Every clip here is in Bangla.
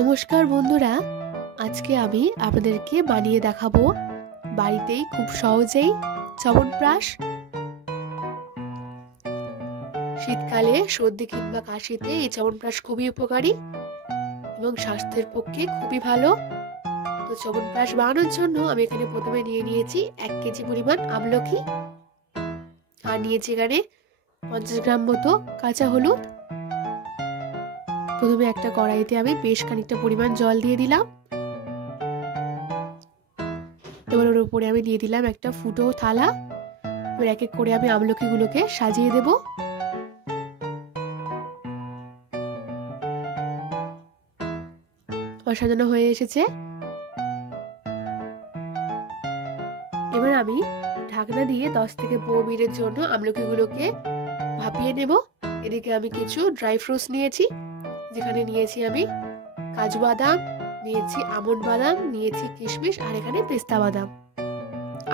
নমস্কার বন্ধুরা, আজকে আমি আপনাদেরকে বানিয়ে দেখাবো বাড়িতেই খুব সহজেই চ্যবনপ্রাশ। শীতকালে সর্দি কিংবা কাশিতে এই চ্যবনপ্রাশ খুবই উপকারী এবং স্বাস্থ্যের পক্ষে খুবই ভালো। তো চ্যবনপ্রাশ বানানোর জন্য আমি এখানে প্রথমে নিয়েছি 1 কেজি পরিমাণ আমলকি, আর নিয়েছি এখানে 50 গ্রাম মতো কাঁচা হলুদ। প্রথমে একটা কড়াইতে আমি বেশ খানিকটা পরিমাণ জল দিয়ে দিলাম। এবার ওর উপরে আমি দিয়ে দিলাম একটা ফুটো থালা। এবার এক এক করে আমি আমলকিগুলোকে সাজিয়ে দেব। আমার সাজানো হয়ে এসেছে। এবার আমি ঢাকনা দিয়ে 10 থেকে 15 মিনিটের জন্য আমলকিগুলোকে ভাপিয়ে নেব। এদিকে আমি কিছু ড্রাই ফ্রুটস নিয়েছি, যেখানে নিয়েছি আমি কাজু বাদাম, নিয়েছি আমন্ড বাদাম, নিয়েছি কিশমিশ, আর এখানে পেস্তা বাদাম,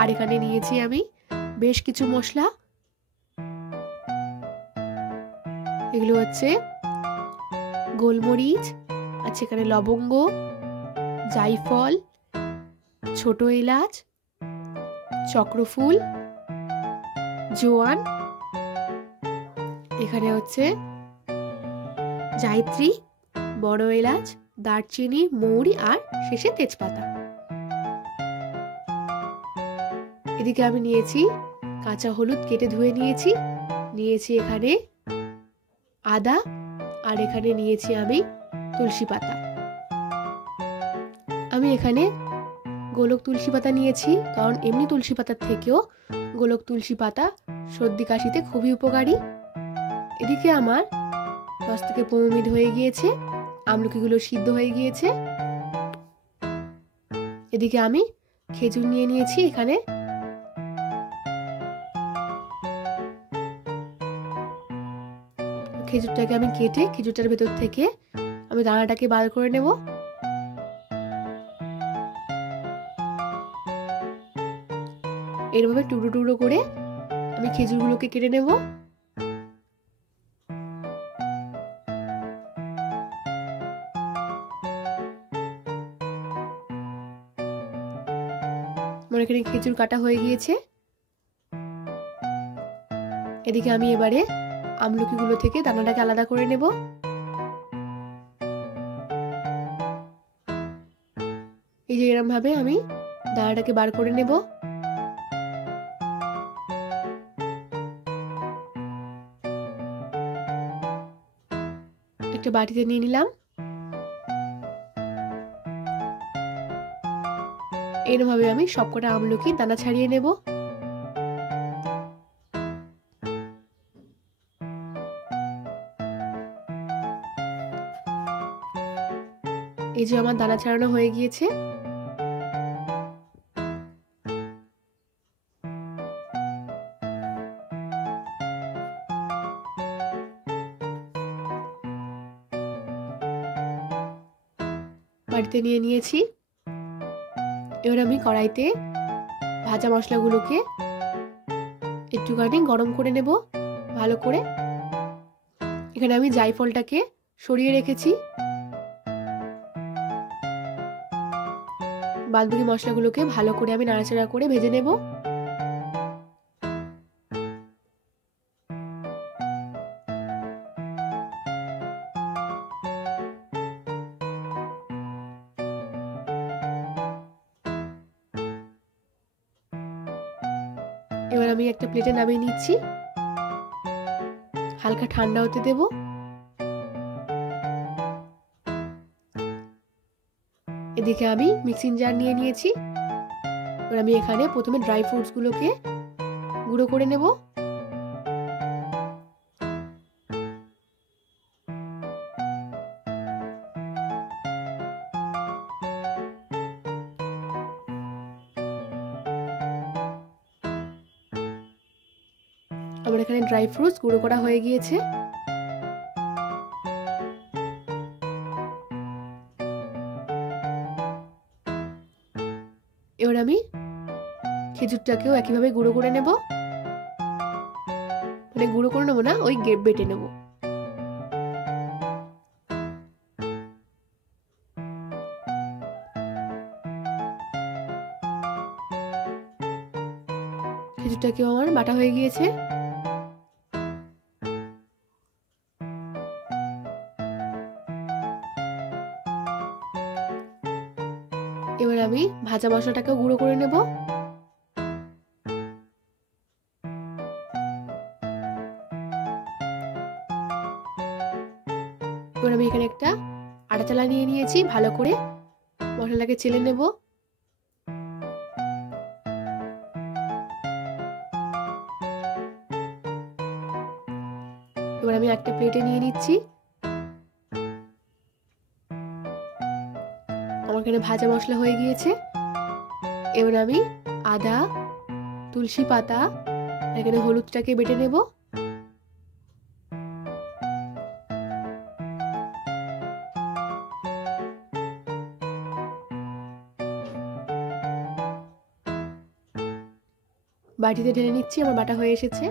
আর এখানে নিয়েছি আমি বেশ কিছু মশলা। এগুলো হচ্ছে গোলমরিচ, আছে এখানে লবঙ্গ, জায়ফল, ছোট এলাচ, চক্রফুল, জোয়ান, এখানে হচ্ছে জায়ত্রী, বড় এলাচ, দারচিনি, মৌরি, আর শেষে তেজপাতা। এদিকে আমি নিয়েছি কাঁচা হলুদ কেটে ধুয়ে নিয়েছি এখানে আদা, আর এখানে নিয়েছি আমি তুলসী পাতা। আমি এখানে গোলক তুলসী পাতা নিয়েছি, কারণ এমনি তুলসী পাতার থেকেও গোলক তুলসী পাতা সর্দি কাশিতে খুবই উপকারী। এদিকে আমার 10 থেকে 15 মিনিট হয়ে গিয়েছে, আমলকিগুলো সিদ্ধ হয়ে গিয়েছে। এদিকে আমি খেজুর নিয়েছি এখানে। খেজুরটাকে আমি কেটে খেজুরটার ভেতর থেকে আমি দানাটাকে বার করে নেব। এরভাবে টুকরো টুকরো করে আমি খেজুরগুলোকে কেটে নেব। আমার এখানে খেজুর কাটা হয়ে গিয়েছে। এদিকে আমি এবারে আমলকিগুলো থেকে দানাটাকে আলাদা করে নেব। এই যে এরকম ভাবে আমি দানাটাকে বার করে নেব। একটা বাটিতে নিয়ে নিলাম। এরভাবে আমি সবকটা আমলকি দানা ছাড়িয়ে নেব। এই যে আমার দানা ছাড়ানো হয়ে গিয়েছে। বাড়িতে নিয়েছি। এবার আমি কড়াইতে ভাজা মশলাগুলোকে একটুখানি গরম করে নেব ভালো করে। এখানে আমি জায়ফলটাকে সরিয়ে রেখেছি। বাদবাকি মশলাগুলোকে ভালো করে আমি নাড়াচাড়া করে ভেজে নেব। এবার আমি একটা প্লেটে নামিয়ে নিচ্ছি, হালকা ঠান্ডা হতে দেব। এদিকে আমি মিক্সিং জার নিয়েছি। এবার আমি এখানে প্রথমে ড্রাই ফ্রুটস গুলোকে গুঁড়ো করে নেব। আমার এখানে ড্রাই ফ্রুটস গুঁড়ো করা হয়ে গিয়েছে। এবার আমি খেজুরটাকেও একইভাবে গুঁড়ো করে নেব। মানে গুঁড়ো করে নেবো না, ওই বেটে নেব। খেজুরটাকেও আমার বাটা হয়ে গিয়েছে। এবার আমি ভাজা মশলাটাকেও গুঁড়ো করে নেব। এবার আমি এখানে একটা আটা চালা নিয়ে নিয়েছি, ভালো করে মশলাটাকে চেলে নেব। এবার আমি একটা প্লেটে নিয়ে নিচ্ছি। আমার এখানে ভাজা মশলা হয়ে গিয়েছে। এবার আমি আদা, তুলসী পাতা, এখানে হলুদটাকে বেটে নেব। বাটিতে ঢেলে নিচ্ছি, আমার বাটা হয়ে এসেছে।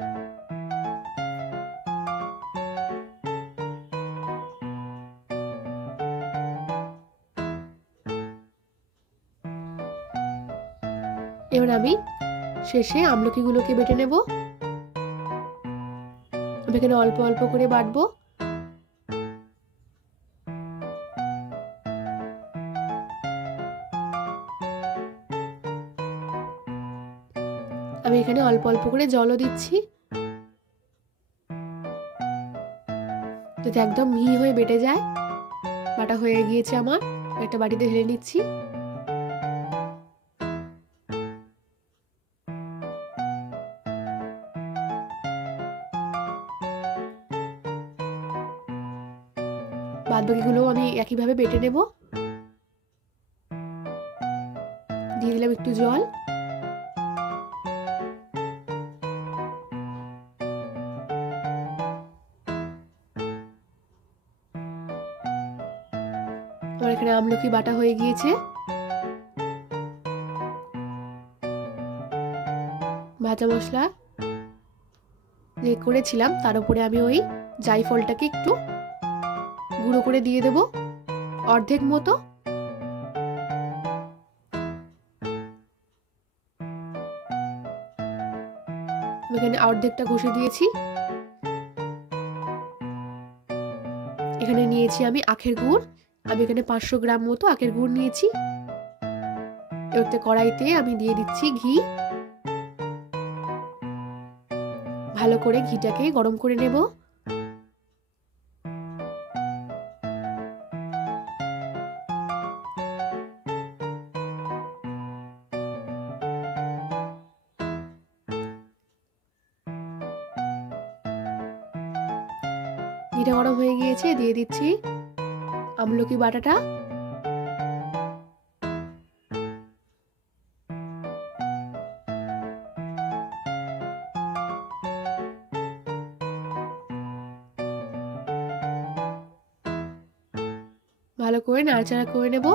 এবার আমি শেষে আমলকিগুলোকে বেটে নেব। আমি এখানে অল্প অল্প করে বাটবো। আমি এখানে অল্প অল্প করে জলও দিচ্ছি, যাতে একদম মিহি হয়ে বেটে যায়। বাটা হয়ে গিয়েছে আমার, একটা বাটিতে ঢেলে নিচ্ছি। বাদবাকিগুলো আমি একইভাবে বেটে নেব। দিয়ে দিলাম একটু জল। আমার এখানে আমলকি বাটা হয়ে গিয়েছে। ভাজা মশলা যে করেছিলাম তার উপরে আমি ওই জায়ফলটাকে একটু গুঁড়ো করে দিয়ে দেব, অর্ধেক মতো। আমি এখানে অর্ধেকটা ঘষে দিয়েছি। এখানে নিয়েছি আমি আখের গুড়। আমি এখানে 500 গ্রাম মতো আখের গুড় নিয়েছি। এবারে কড়াইতে আমি দিয়ে দিচ্ছি ঘি। ভালো করে ঘিটাকে গরম করে নেব। ঘিটা গরম হয়ে গিয়েছে, দিয়ে দিচ্ছি আমলকি বাটাটা। ভালো করে নাড়াচাড়া করে নেব।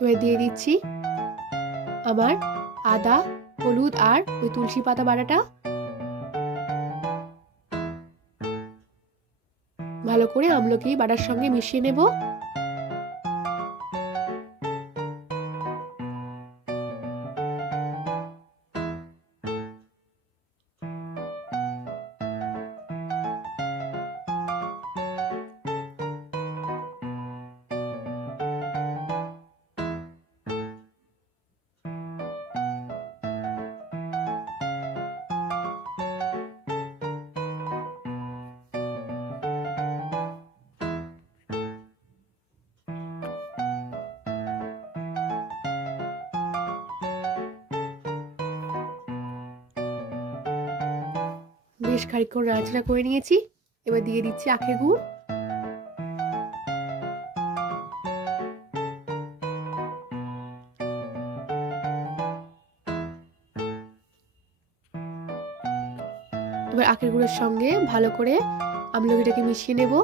এবার দিয়ে দিচ্ছি আমার আদা, হলুদ আর ওই তুলসী পাতা বাটাটা। ভালো করে আমলকি বাটার সঙ্গে মিশিয়ে নেব। বেশ খানিকক্ষণ নাড়াচাড়া করে নিয়েছি। এবার দিয়ে দিচ্ছি আখের গুড়। আখের গুঁড়োর সঙ্গে ভালো করে আমলকিটাকে মিশিয়ে নেব।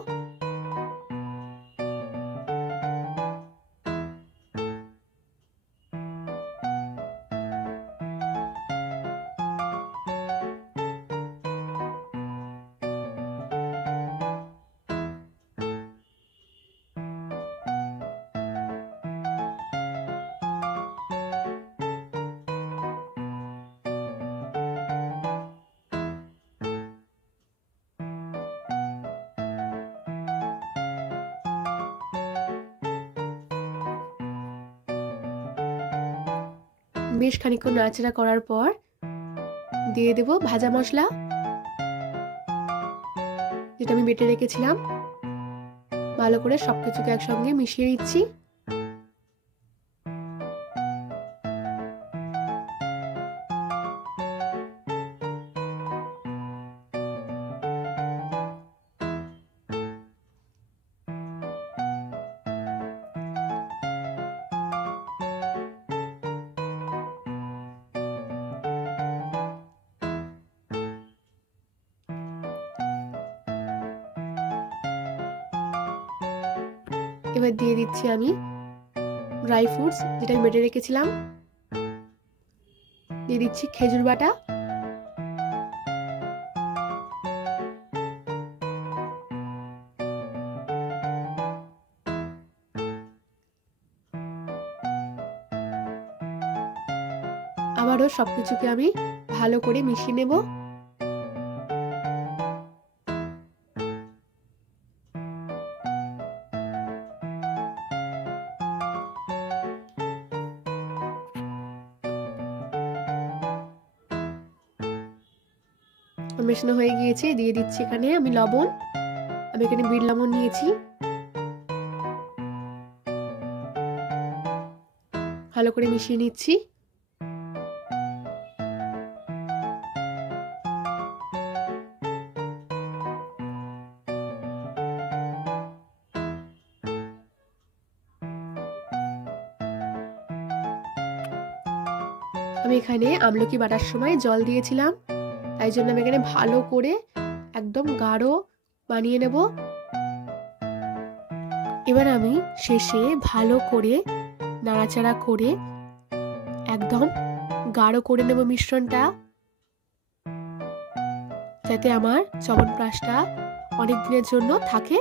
বেশ খানিকক্ষণ নাড়াচাড়া করার পর দিয়ে দেব ভাজা মশলা, যেটা আমি বেটে রেখেছিলাম। ভালো করে সবকিছুকে একসঙ্গে মিশিয়ে দিচ্ছি। এবার দিয়ে দিচ্ছি আমি ড্রাই ফ্রুটস, যেটা আমি বেটে রেখেছিলাম। দিয়ে দিচ্ছি খেজুর বাটা, আবারও সবকিছুকে আমি ভালো করে মিশিয়ে নেব। মেশানো হয়ে গিয়েছে। দিয়ে দিচ্ছি এখানে আমি লবণ। আমি এখানে বিট লবণ নিয়েছি। ভালো করে মিশিয়ে নিচ্ছি। আমি এখানে আমলকি বাটার সময় জল দিয়েছিলাম, তাই জন্য আমি এখানে ভালো করে একদম গাঢ় বানিয়ে নেব। এবার আমি শেষে ভালো করে নাড়াচাড়া করে একদম গাঢ় করে নেব মিশ্রণটা, যাতে আমার চ্যবনপ্রাশটা অনেক দিনের জন্য থাকে।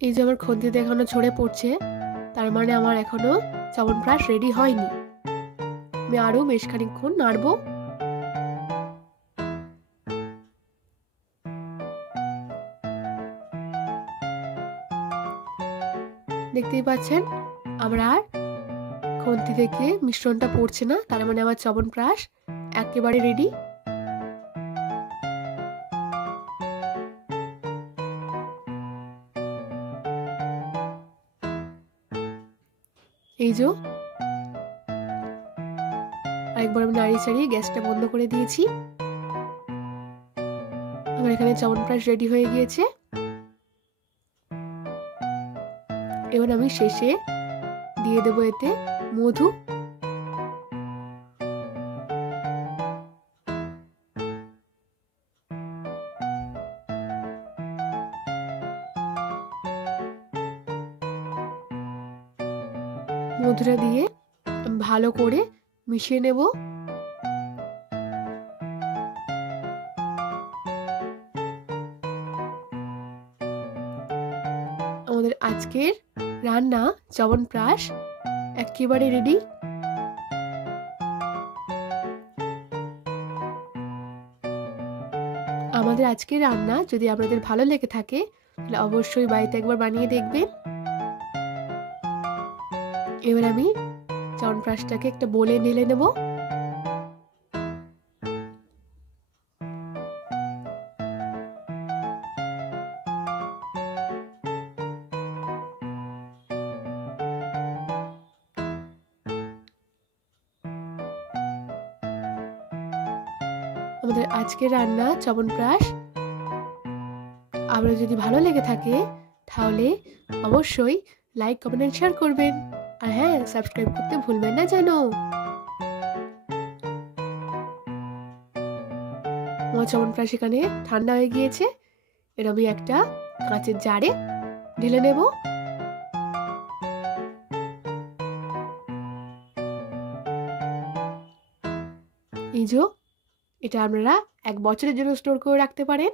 এই যে আমার খুন্তিতে এখনো ঝরে পড়ছে, তার মানে আমার এখনো চ্যবনপ্রাশ রেডি হয়নি। আমি আরো বেশ খানিকক্ষণ নাড়বো। দেখতেই পাচ্ছেন আমার আর খুন্তি থেকে মিশ্রণটা পড়ছে না, তার মানে আমার চ্যবনপ্রাশ একেবারে রেডি। এই যে আরেকবার আমি নাড়িয়ে চাড়িয়ে গ্যাসটা বন্ধ করে দিয়েছি। আমার এখানে চ্যবনপ্রাশ রেডি হয়ে গিয়েছে। এবার আমি শেষে দিয়ে দেবো এতে মধু। মধুটা দিয়ে ভালো করে মিশিয়ে নেব। আমাদের আজকের রান্না চ্যবনপ্রাশ একেবারে রেডি। আমাদের আজকের রান্না যদি আপনাদের ভালো লেগে থাকে তাহলে অবশ্যই বাড়িতে একবার বানিয়ে দেখবেন। এবার আমি চ্যবনপ্রাশটাকে একটা বোলে ঢেলে নেব। আমাদের আজকের রান্না চ্যবনপ্রাশ। আপনার যদি ভালো লেগে থাকে তাহলে অবশ্যই লাইক, কমেন্ট এন্ড শেয়ার করবেন। আর হ্যাঁ, সাবস্ক্রাইব করতে ভুলবেন না যেন। আমার চ্যবনপ্রাশ এখানে ঠান্ডা হয়ে গিয়েছে। এর আমি একটা কাঁচের জারে ঢেলে নেব। এই যে, এটা আপনারা 1 বছরের জন্য স্টোর করে রাখতে পারেন।